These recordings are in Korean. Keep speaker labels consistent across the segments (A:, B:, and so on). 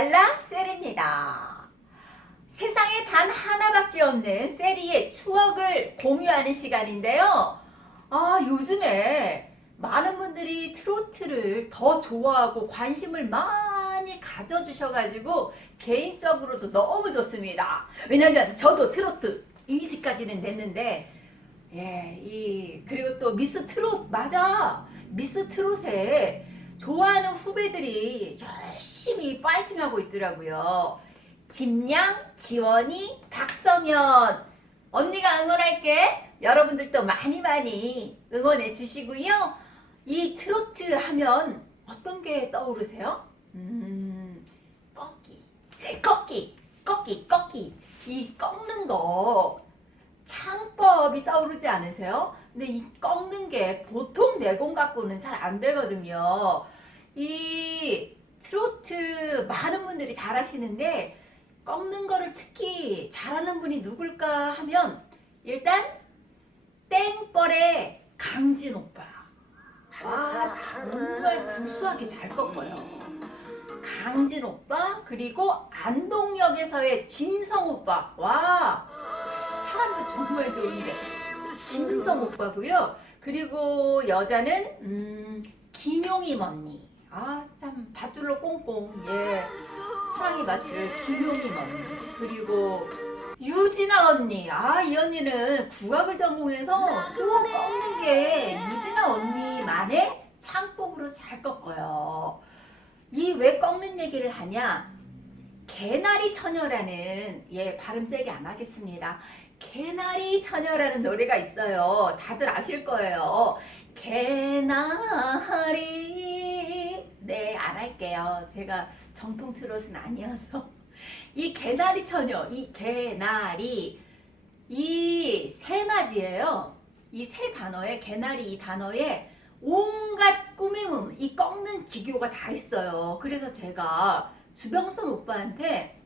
A: 랄라 셀입니다. 세상에 단 하나밖에 없는 세리의 추억을 공유하는 시간인데요. 아, 요즘에 많은 분들이 트로트를 더 좋아하고 관심을 많이 가져주셔가지고 개인적으로도 너무 좋습니다. 왜냐면 저도 트로트 2집까지는 냈는데 예, 이 그리고 또 미스 트롯 맞아. 미스 트롯에 좋아하는 후배들이 열심히 파이팅하고 있더라고요. 김양, 지원이, 박성현 언니가 응원할게. 여러분들도 많이 많이 응원해 주시고요. 이 트로트 하면 어떤 게 떠오르세요? 음, 꺾기, 꺾기, 꺾기, 꺾기. 이 꺾는 거 창법이 떠오르지 않으세요? 근데 이 꺾는 게 보통 내공 갖고는 잘 안 되거든요. 이 트로트 많은 분들이 잘 하시는데 꺾는 거를 특히 잘하는 분이 누굴까 하면 일단 땡벌의 강진 오빠. 와 정말 구수하게 잘 꺾어요. 강진 오빠 그리고 안동역에서의 진성 오빠. 와 사람도 정말 좋은데 진성 오빠고요. 그리고 여자는 음, 김용임 언니. 아 참 밧줄로 꽁꽁 예 사랑의 밧줄 김용임 언니. 그리고 유진아 언니. 아 이 언니는 국악을 전공해서 또 꺾는 게 유진아 언니만의 창법으로 잘 꺾어요. 이 왜 꺾는 얘기를 하냐? 개나리 처녀라는 예 발음 세게 안 하겠습니다. 개나리 처녀라는 노래가 있어요. 다들 아실 거예요. 개나리 네안 할게요. 제가 정통 트롯은 아니어서 이 개나리 처녀 이 개나리 이 세 마디예요. 이 세 단어에 개나리 이 단어에 온갖 꾸밈음 이 꺾는 기교가 다 있어요. 그래서 제가 주병선 오빠한테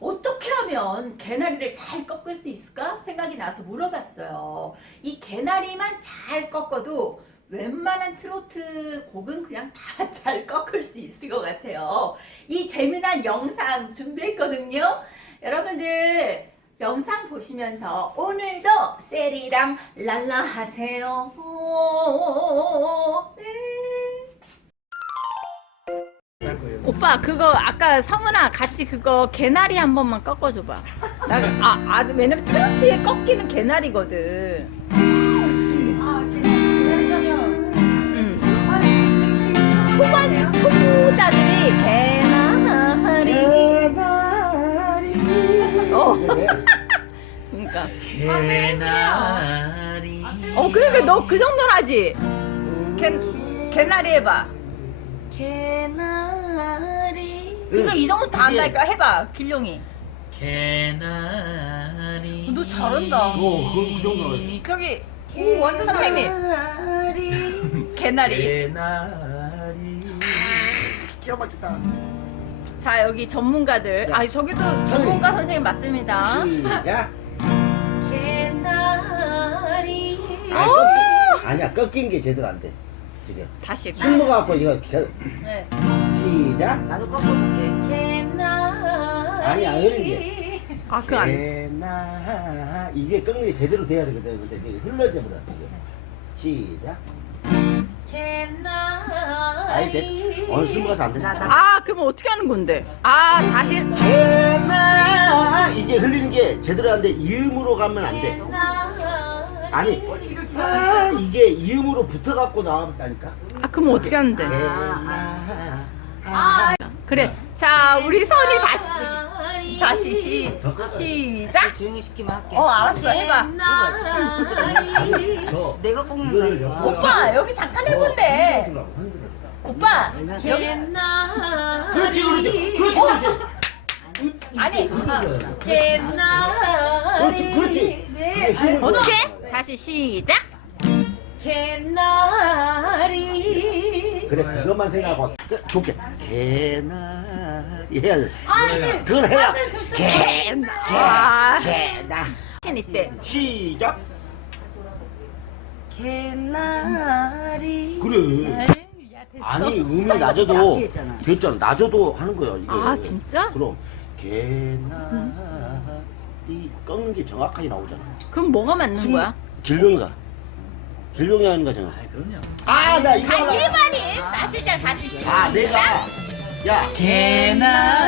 A: 어떻게 하면 개나리를 잘 꺾을 수 있을까 생각이 나서 물어봤어요. 이 개나리만 잘 꺾어도 웬만한 트로트 곡은 그냥 다 잘 꺾을 수 있을 것 같아요. 이 재미난 영상 준비했거든요. 여러분들 영상 보시면서 오늘도 세리랑 랄라 하세요. 네. 오빠 그거 아까 성은아 같이 그거 개나리 한 번만 꺾어줘봐. 나, 아, 아 왜냐면 트로트에 꺾이는 개나리거든.
B: 아, 개나리.
A: 응.
B: 아, 그
A: 초반 초보자들이 개나리. 어. 그러니까.
C: 개나리
A: 어 그러니까 너 그 정도는 하지. 개 개나리 해봐.
B: 개나 리.
A: 그거 이 정도 다 한다니까 해봐 길룡이.
C: 개나리
A: 너 잘한다.
D: 어, 그- 그 정도.
A: 저기 오 완전 선생님
B: 개나리.
A: 개나리.
D: 개나리 기가 막히다
A: 자 여기 전문가들. 아 저기도 전문가 선생님 맞습니다.
D: 시작
B: 개나리.
D: 아니, 꺾, 아니야 꺾인 게 제대로 안돼 지금
A: 다시.
D: 술 먹어갖고 이거 제-
A: 네.
D: 시작
B: 나도 꺾어볼게. 개나리.
D: 아니야, 어린이.
A: 아그 안.
D: 개나 이게 꺾는 게 제대로 돼야 되거든 근데 이게 흘러져 버려 이게 시작 아니 돼
B: 개나리.
D: 오늘 술 먹어서 안 된다
A: 아 그럼 어떻게 하는 건데? 아 다시.
D: 개나 이게 흘리는 게 제대로 안 돼 이음으로 가면 안돼 아니 아 이게 이음으로 붙어 갖고 나왔다니까
A: 아 그럼 어떻게 하는데?
D: 개나
B: 아,
A: 그래. 자 우리 선이 다시. 다시 시. 시작.
B: 조용히 시키면 할게.
A: 어 알았어 해봐.
B: 개나리.
D: 더
B: 내가
D: 이거를
B: 거야.
D: 옆으로
A: 오빠 여기 잠깐 해본대.
D: 흔들라고, 흔들어.
A: 오빠 여기.
D: 그렇지 그렇지 그렇지 그렇지
A: 아니.
D: 흔들어요.
B: 개나리.
D: 그렇지 그렇지
B: 네.
D: 힘을
A: 어떻게? 다시 시작.
B: 개나리.
D: 그래 그것만 생각하고 끝 좋게 개나 해야 돼
B: 아, 네.
D: 그걸 해야
B: 아, 네.
A: 개나.
D: 개나
A: 신 이때.
D: 시작
B: 개나리.
D: 그래. 아니 음이 낮아도. 됐잖아 낮아도 하는 거야 이게
B: 아 진짜?
D: 그럼 개나리 꺾는 게 정확하게 나오잖아
B: 그럼 뭐가 맞는
D: 신-
B: 거야?
D: 길룡이가 길룡이 하는 거잖아.
C: 아 그럼요.
D: 아 나 이거
B: 다
D: 알아.
B: 1번이 사실자 사실자
D: 아 내가. 야.
C: 개나리